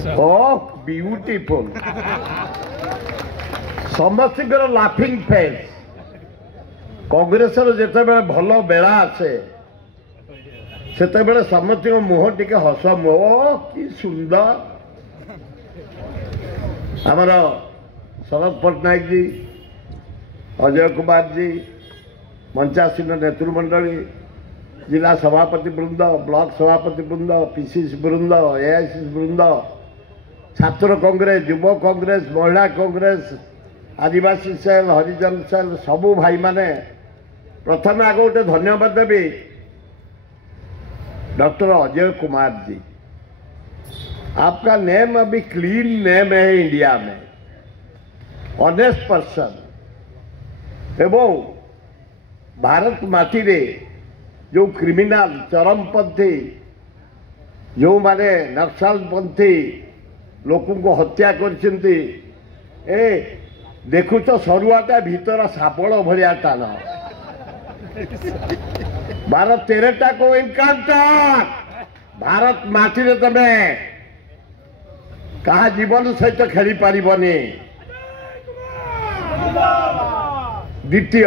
Oh, beautiful. समस्तर laughing face Congress जिते भल बेला आसे से समस्त मुह टी हस मुह कि सुंदर आमर शरद पट्टनायक जी अजय कुमार जी मंचासीन नेतृमंडली जिला सभापति वृंद ब्लॉक सभापति वृंद पीसीसी वृंद एआईसी वृंद छात्र कांग्रेस युव कांग्रेस महिला कांग्रेस आदिवासी सेल हरिजन सेल सबू भाई माने प्रथम आग गोटे धन्यवाद देवी डॉक्टर अजय कुमार जी। आपका नेम अभी क्लीन नेम है इंडिया में, ऑनेस्ट पर्सन एवं भारत माटी रे जो क्रिमिनाल चरमपंथी जो माने नक्सलपंथी लोक को हत्या करछंती ए देखु तो सरुआटा भीतर सापड़ भरिया टान 12-13टा को इनकाउंटर भारत माटी रे तमे कहा जीवन सहित खेली पारिबनी। द्वितीय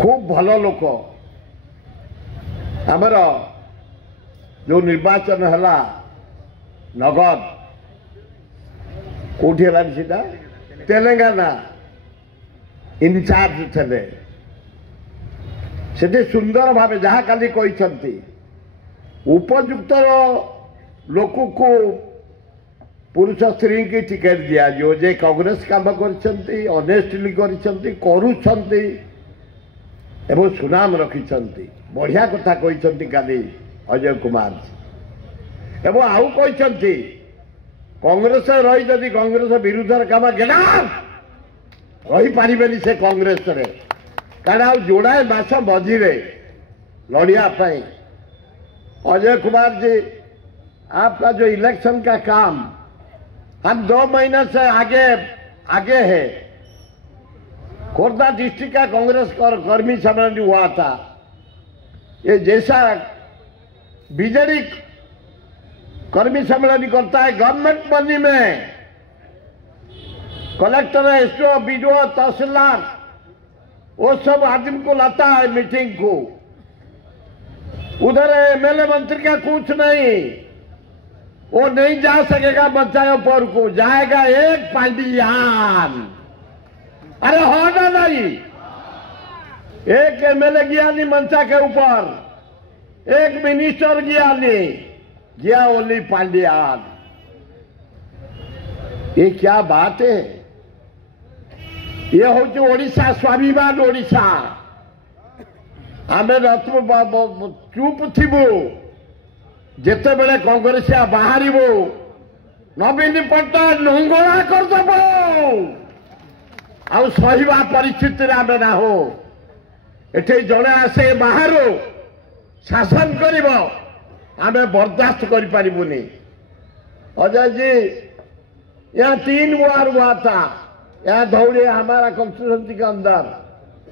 खूब भल लोक आमर जो निर्वाचन है नगद कौटी है तेलंगाना इनचार्ज थे से सुंदर भाव जहाँ काली कहते उपयुक्त लोक को पुरुष स्त्री की टिकेट दिज्व जे कांग्रेस काम करनेस्टली करुँच एवं सुनाम रखिंट बढ़िया कथा कहते काली अजय कुमार एवं आउ कहते कांग्रेस रही जदि कांग्रेस विरुद्ध काम रही पारे से कांग्रेस रे कारण आ जोड़ाए मास मझीरे लड़िया अजय कुमार जी आपका जो इलेक्शन का काम हम 2 महीने से आगे है। खोर्धा डिस्ट्रिक्ट का कांग्रेस कर्मी सम्मेलन हुआ था। ये जैसा बीजेडी कर्मी सम्मेलन करता है गवर्नमेंट मनी में कलेक्टर एसडीओ बीडीओ तहसीलदार वो सब आदमी को लाता है मीटिंग को। उधर एमएलए मंत्री का कुछ नहीं, वो नहीं जा सकेगा पंचायत पर को, जाएगा एक पांडियान। अरे हो ना नहीं, एक एमएलए गया नहीं मंचा के ऊपर, एक मिनिस्टर गया नहीं, गया ओनली पांडियान। ये क्या बात है? ये हूँ ओडिशा स्वाभिमान ओडिशा। आम चुप थीबू जिते बेले कांग्रेस बाहर नवीन पट्टनायक नुंगला करदेव आ सहिबा परिस्थिति आम ना हो। एठे जड़े आसे बाहर शासन कर आम बर्दाश्त करें। अजय जी यहाँ 3 वार हुआ था, यहाँ धौड़े हमारा कॉन्स्टिट्यूंसी के अंदर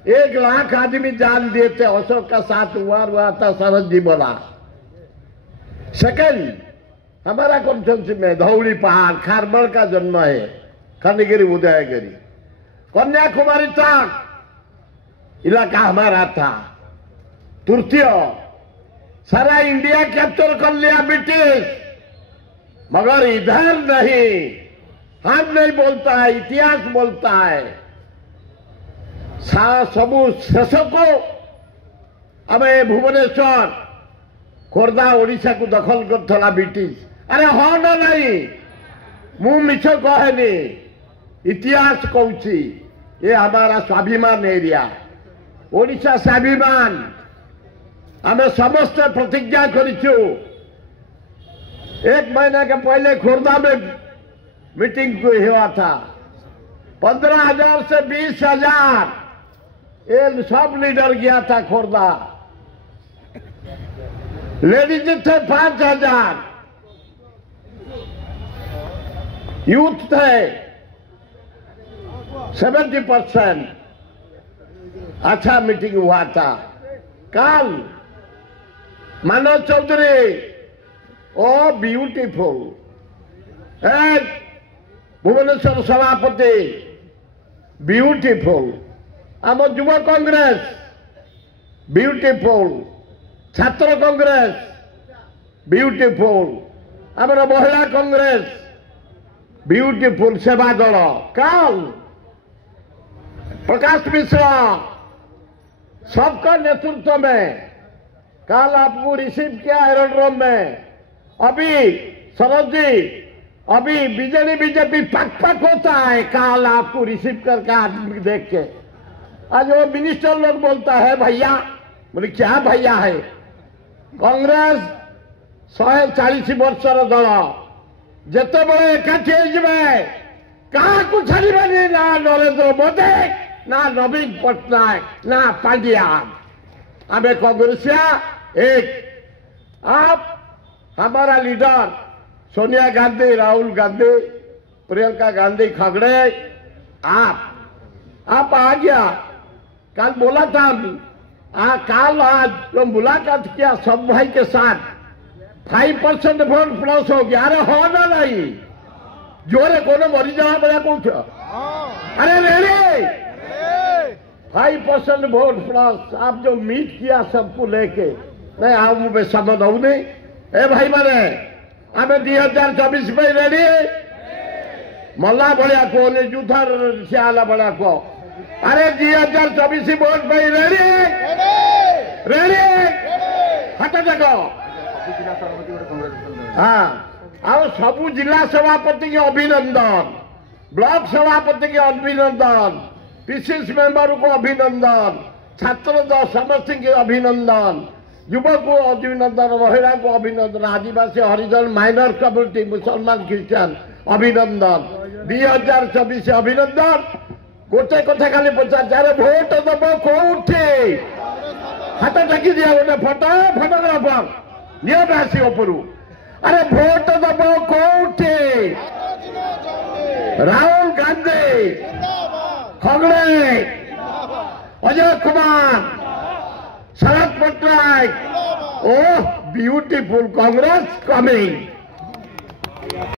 1 लाख आदमी जान दिए थे। अशोक का 7 वार हुआ था, शरद जी बोला। सेकंड हमारा कॉन्स्टिट्यूंसी में धौली पहाड़ खारमल का जन्म है, खंडगिरी उदयगिरी कन्याकुमारी तक इलाका हमारा था। तृतीय सारा इंडिया कैप्चर कर लिया ब्रिटिश, मगर इधर नहीं। हम नहीं बोलता है, इतिहास बोलता है। सबू शेष को हमें भुवनेश्वर खोर्धा ओडिशा को दखल करथला ब्रिटिश। अरे हाँ ना नहीं, मु मिछ कहनी, इतिहास कहूँ। ये हमारा स्वाभिमान एरिया, ओडिशा स्वाभिमान। हमें समस्त प्रतिज्ञा करिछु। 1 महीना के पहले खोर्धा में मीटिंग हुआ था। 15,000 से 20,000 ये सब लीडर गया था खोर्धा। लेडीज थे 5,000, यूथ थे 70%। अच्छा मीटिंग हुआ था। कल मनोज चौधरी ओ ब्यूटीफुल भुवनेश्वर सभापति ब्यूटीफुल आम युवा कांग्रेस ब्यूटीफुल छात्र कांग्रेस ब्यूटीफुल आमर महिला कांग्रेस ब्यूटीफुल सेवा दल काल प्रकाश मिश्रा सबका नेतृत्व में कल आपको रिसीव किया एरोड्रोम में। अभी सरोज जी अभी बीजेडी बीजेपी पक होता है कल आपको रिसीव करके आदमी देख के। आज वो मिनिस्टर लोग बोलता है भैया, बोले क्या भैया है। कांग्रेस 140 वर्षर दल जिते बड़े एकाठी में क्या छाड़े ना नरेंद्र मोदी ना नवीन पट्टनायक ना पांड्या आमे कांग्रेसिया एक। आप हमारा लीडर सोनिया गांधी, राहुल गांधी, प्रियंका गांधी खगड़े, आप आ गया। कल बोला था कल आज जो मुलाकात किया सब भाई के साथ 5% वोट प्लस हो गया। अरे हो ना नहीं जोरे को मरी जावा बड़ा कुछ। अरे रेडी 5% वोट प्लस आप जो मीट किया सबको लेके नहीं आऊ मैं समझ आऊ नहीं। ए भाई माने आम 2024 पे रेडी मल्ला बड़ा को जुथर सियाला बड़ा को। अरे 2024 वोट पे रेडी रेडी हाथ देखो। हाँ ଆଉ ସବୁ जिला सभापति के अभिनंदन, ब्लॉक सभापति के अभिनंदन, पीसीसी मेंबर को अभिनंदन, छात्र समस्त के अभिनंदन, युवक को अभिनंदन, महिला को अभिनंदन, आदिवासी हरिजन माइनर कम्युनिटी मुसलमान क्रिश्चियन अभिनंदन। 2024 अभिनंदन। गोटे कथा खाली पचार भोट दब कौटे हाथ टेकी दिया गोटे फोटोग्राफर नियम आसी उपरू। अरे भोट दब कौटे राहुल गांधी, खगड़े, Ajay Kumar, Sharad Pattanaik. Oh beautiful Congress coming.